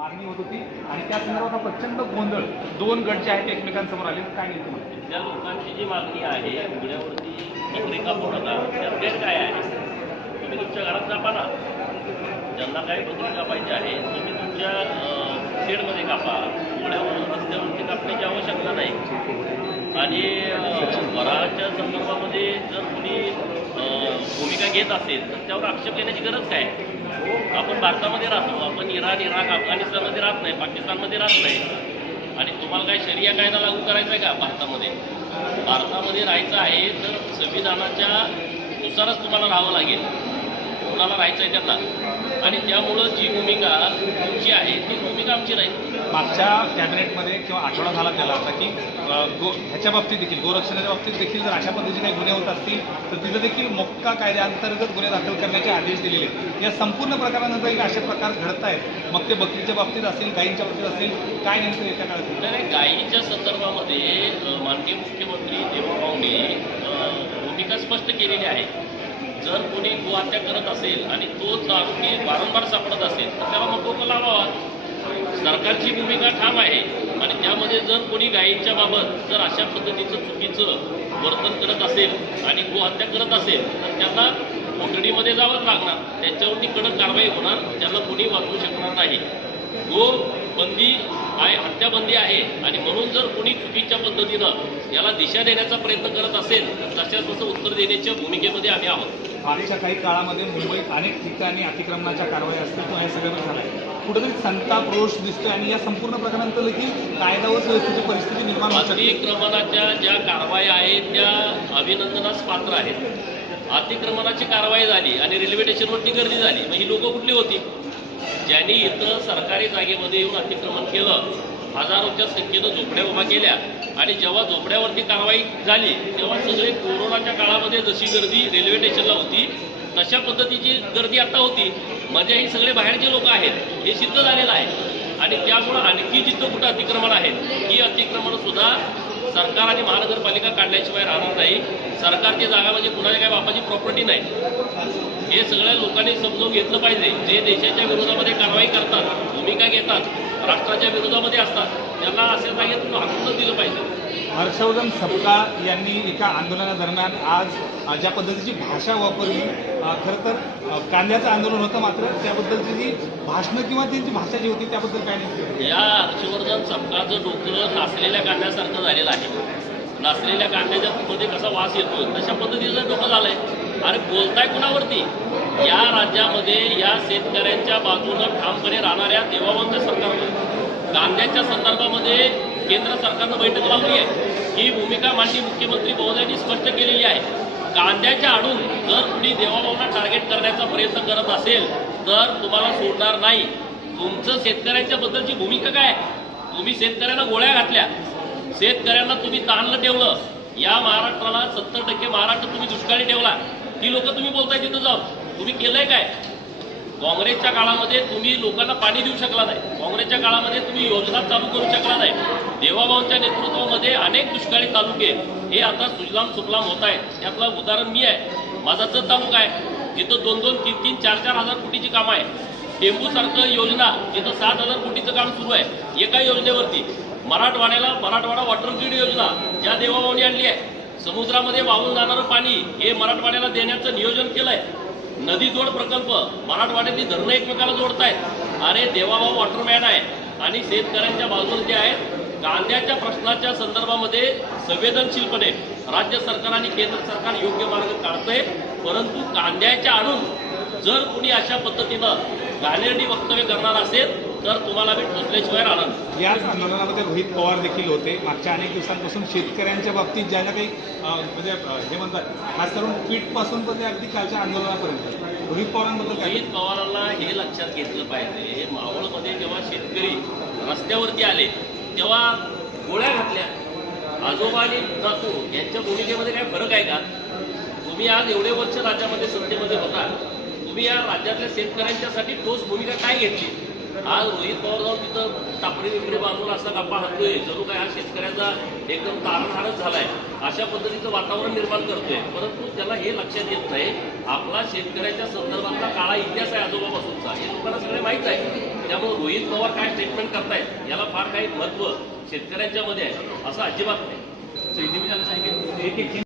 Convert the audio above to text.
मागणी होत होती आणि त्या संदर्भात प्रचंड गोंधळ दोन गट जे आहेत एकमेकांसमोर आले. काय नाही तुम्हाला तिथल्या लोकांची जी मागणी आहे उघड्यावरती एक कापू नका, त्यात गैर काय आहे? तुम्ही तुमच्या घरात कापा ना. ज्यांना काही बकरी कापायची आहे तुम्ही तुमच्या शेडमध्ये कापा. उघड्यावर रस्त्यावरती कापण्याची आवश्यकता नाही. आणि वराच्या संदर्भामध्ये जर कोणी भूमिका घेत असेल तर त्यावर आक्षेप घेण्याची गरज काय? आपण भारतामध्ये राहतो, आपण इराण, इराक, अफगाणिस्तानमध्ये राहत नाही, पाकिस्तानमध्ये राहत नाही. आणि तुम्हाला काय शरिया कायदा लागू करायचा आहे का भारतामध्ये? भारतामध्ये राहायचं आहे तर संविधानाच्या नुसारच तुम्हाला राहावं लागेल, कोणाला राहायचं आहे त्यांना. आणि त्यामुळं जी भूमिका तुमची आहे ती भूमिका आमची नाही. मागच्या कॅबिनेटमध्ये किंवा आठवडा झाला त्याला आता की ह्याच्या बाबतीत देखील गोरक्षणाच्या बाबतीत देखील जर अशा पद्धतीचे काही गुन्हे होत असतील तर तिथं देखील मोक्का कायद्याअंतर्गत गुन्हे दाखल करण्याचे आदेश दिलेले आहेत. या संपूर्ण प्रकारानंतर असे प्रकार घडत आहेत, मग ते बकरीच्या बाबतीत असेल, गायींच्या बाबतीत असेल, काय नेमकं येत्या काळात? नाही, गायीच्या संदर्भामध्ये माननीय मुख्यमंत्री देवेंद्रभाऊंनी भूमिका स्पष्ट केलेली आहे. जर कोणी गोहत्या करत असेल आणि तोच आरोपी वारंवार सापडत असेल तर त्याला मकोका लावावा. सरकारची भूमिका ठाम आहे. आणि त्यामध्ये जर कोणी गायींच्या बाबत जर अशा पद्धतीचं चुकीचं वर्तन करत असेल आणि गोहत्या करत असेल तर त्यांना कोठडीमध्ये जावंच लागणार. त्यांच्यावरती कडक कारवाई होणार, त्यांना कोणी वाचवू शकणार नाही. गो बंदी आहे, हत्याबंदी आहे. आणि म्हणून जर कोणी चुकीच्या पद्धतीनं याला दिशा देण्याचा प्रयत्न करत असेल तर तसं उत्तर देण्याच्या भूमिकेमध्ये आम्ही आहोत. मागच्या काही काळामध्ये मुंबईत अनेक ठिकाणी अतिक्रमणाच्या कारवाई असतील किंवा हे सगळं झालं आहे. कुठेतरी संताप रोष दिसतोय आणि या संपूर्ण प्रकारानंतर देखील कायदा व सुव्यवस्थेची परिस्थिती निर्माण होत आहे. अतिक्रमणाच्या ज्या कारवाई आहेत त्या अभिनंदनास पात्र आहेत. अतिक्रमणाची कारवाई झाली आणि रेल्वे स्टेशनवरती गर्दी झाली, मग ही लोकं कुठली होती? ज्यांनी इथं सरकारी जागेमध्ये येऊन अतिक्रमण केलं, हजारोच्या संख्येनं झोपड्या उभा केल्या आणि जेव्हा झोपड्यावरती कारवाई झाली तेव्हा सगळे कोरोनाच्या काळामध्ये जशी गर्दी रेल्वे स्टेशनला होती तशा पद्धतीची गर्दी आता होती. म्हणजे ही सगळे बाहेरचे लोक आहेत हे सिद्ध झालेलं आहे. आणि त्यामुळं आणखी जिथं कुठं अतिक्रमण आहेत ही अतिक्रमण सुद्धा सरकार आणि महानगरपालिका काढल्याशिवाय राहणार नाही. सरकारची जागा म्हणजे कुणाच्या काय बापाची प्रॉपर्टी नाही. हे सगळ्या लोकांनी समजून घेतलं पाहिजे. जे देशाच्या विरोधामध्ये कारवाई करतात, भूमिका घेतात, राष्ट्राच्या विरोधामध्ये असतात, त्यांना अशा जागेतून हाकलून दिलं पाहिजे. हर्षवर्धन सपकाळ यांनी एका आंदोलनादरम्यान आज ज्या पद्धतीची भाषा वापरली, खरं तर कांद्याचं आंदोलन होतं, मात्र त्याबद्दलची जी भाषणं किंवा त्यांची भाषा जी होती त्याबद्दल काय नाही. या हर्षवर्धन सपकाळचं डोकं नाचलेल्या कांद्यासारखं झालेलं आहे. नाचलेल्या कांद्याच्या मध्ये कसा वास येतो तशा पद्धतीचं डोकं झालंय. अरे बोलताय कुणावरती? या राज्यामध्ये या शेतकऱ्यांच्या बाजूनं ठामपणे राहणाऱ्या देवावंत सरकारवर कांद्याच्या संदर्भामध्ये केंद्र सरकारनं बैठक लावली आहे. ही भूमिका माननीय मुख्यमंत्री महोदयांनी स्पष्ट केलेली आहे. कांद्याच्या आडून जर कुणी देवाभाऊंना टार्गेट करण्याचा प्रयत्न करत असेल तर तुम्हाला सोडणार नाही. तुमचं शेतकऱ्यांच्या बद्दलची भूमिका काय? तुम्ही शेतकऱ्यांना गोळ्या घातल्या, शेतकऱ्यांना तुम्ही ताणलं ठेवलं. या महाराष्ट्राला 70% महाराष्ट्र तुम्ही दुष्काळी ठेवला. ही लोक तुम्ही बोलताय तिथं जाऊन तुम्ही केलंय काय? काँग्रेसच्या काळामध्ये तुम्ही लोकांना पाणी देऊ शकला नाही. काँग्रेसच्या काळामध्ये तुम्ही योजना चालू करू शकला नाही. देवाभाऊंच्या नेतृत्वामध्ये अनेक दुष्काळी तालुके हे आता सुजलाम सुफलाम होत आहेत. त्यातलं उदाहरण मी आहे. माझा जत तालुका आहे, जिथं 2-2, 3-3, 4-4 हजार कोटीची कामं आहे. टेंबूसारखं योजना जिथं 7,000 कोटीचं काम सुरू आहे एका योजनेवरती. मराठवाडा वॉटर ग्रीड योजना ज्या देवाभाऊंनी आणली आहे. समुद्रामध्ये वाहून जाणारं पाणी हे मराठवाड्याला देण्याचं नियोजन केलंय. नदी जोड प्रकल्प, मराठवाड्यातली धरणं एकमेकाला जोडतायत. अरे देवाभाऊ वॉटरमॅन आहे आणि शेतकऱ्यांच्या बाजूने जे आहेत. कांद्याच्या प्रश्नाच्या संदर्भामध्ये संवेदनशीलपणे राज्य सरकार आणि केंद्र सरकार योग्य मार्ग काढतंय. परंतु कांद्याच्या आडून जर कुणी अशा पद्धतीनं घाणेरडी वक्तव्य करणार असेल तर तुम्हाला मी टोचल्याशिवाय राहणार. याच आंदोलनामध्ये रोहित पवार देखील होते. मागच्या अनेक दिवसांपासून शेतकऱ्यांच्या बाबतीत ज्यांना काही म्हणजे हे म्हणतात खास करून ट्विटपासून पण ते अगदी कालच्या आंदोलनापर्यंत रोहित पवारांबद्दल रोहित पवारांना हे लक्षात घेतलं पाहिजे. मावळमध्ये जेव्हा शेतकरी रस्त्यावरती आले तेव्हा गोळ्या घातल्या. आजोबा आणि नातू यांच्या भूमिकेमध्ये काय फरक आहे का? तुम्ही आज एवढे वर्ष राज्यामध्ये सत्तेमध्ये होता, तुम्ही या राज्यातल्या शेतकऱ्यांच्यासाठी ठोस भूमिका काय घेतली? आज रोहित पवार जाऊन तिथं टापडी विपडी बांधून असा गप्पा हाणतोय जणू काय हा शेतकऱ्याचा एकदम तारणहारच झालाय. अशा पद्धतीचं वातावरण निर्माण करतोय. परंतु त्याला हे लक्षात येत नाही आपला शेतकऱ्याच्या संदर्भातला काळा इतिहास आहे आजोबापासूनचा. हे लोकांना सगळे माहीत आहे. त्यामुळे रोहित पवार काय स्टेटमेंट करतायत याला फार काही महत्व शेतकऱ्यांच्या मध्ये आहे असं अजिबात नाही. एक